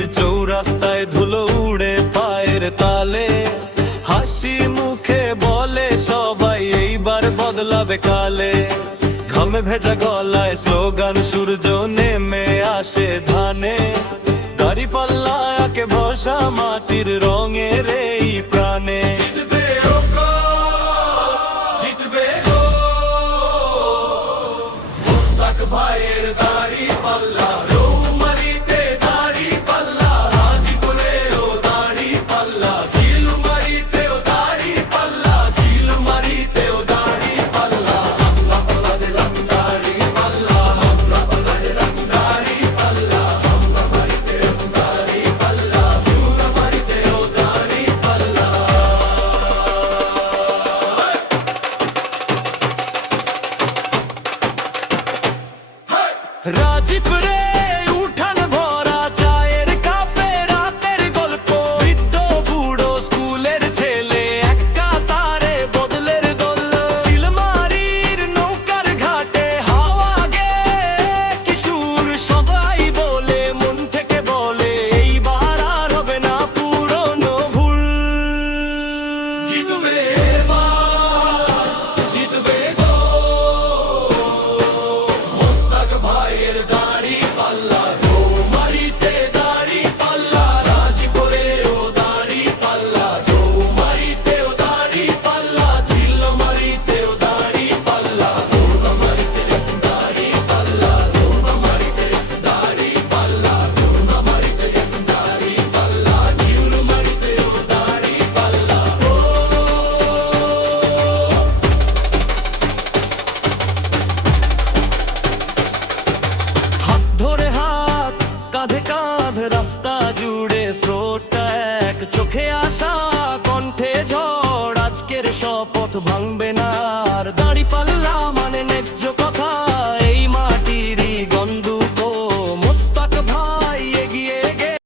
ভিড় চৌরাস্তায় ধুলো উড়ে পায়ের তালে। হাসি মুখে বলে, সবাই এইবার বদলাবে কালে। ঘামে ভেজা গলায় স্লোগান, সূর্য নেমে আসে ধানে। দাড়ি পাল্লা একে বসা মাটির রঙের এই প্রাণে। ভাইয়ের দাড়ি রাজীবরে উঠান ভরা চায়ের কাপে রাতের গল্প। বৃদ্ধ বুড়ো স্কুলের ছেলে এক কাতারে বদলের দোল। চিলমারির নৌকার ঘাটে হাওয়া গে কিশোর সবাই বলে, মন থেকে বলে, এইবার আর হবে না পুরনো ভুল। জিতবে। কাঁধে কাঁধ রাস্তা জুড়ে স্রোত এক। চোখে আসা কণ্ঠে ঝড় আজকের শপথ ভাঙবে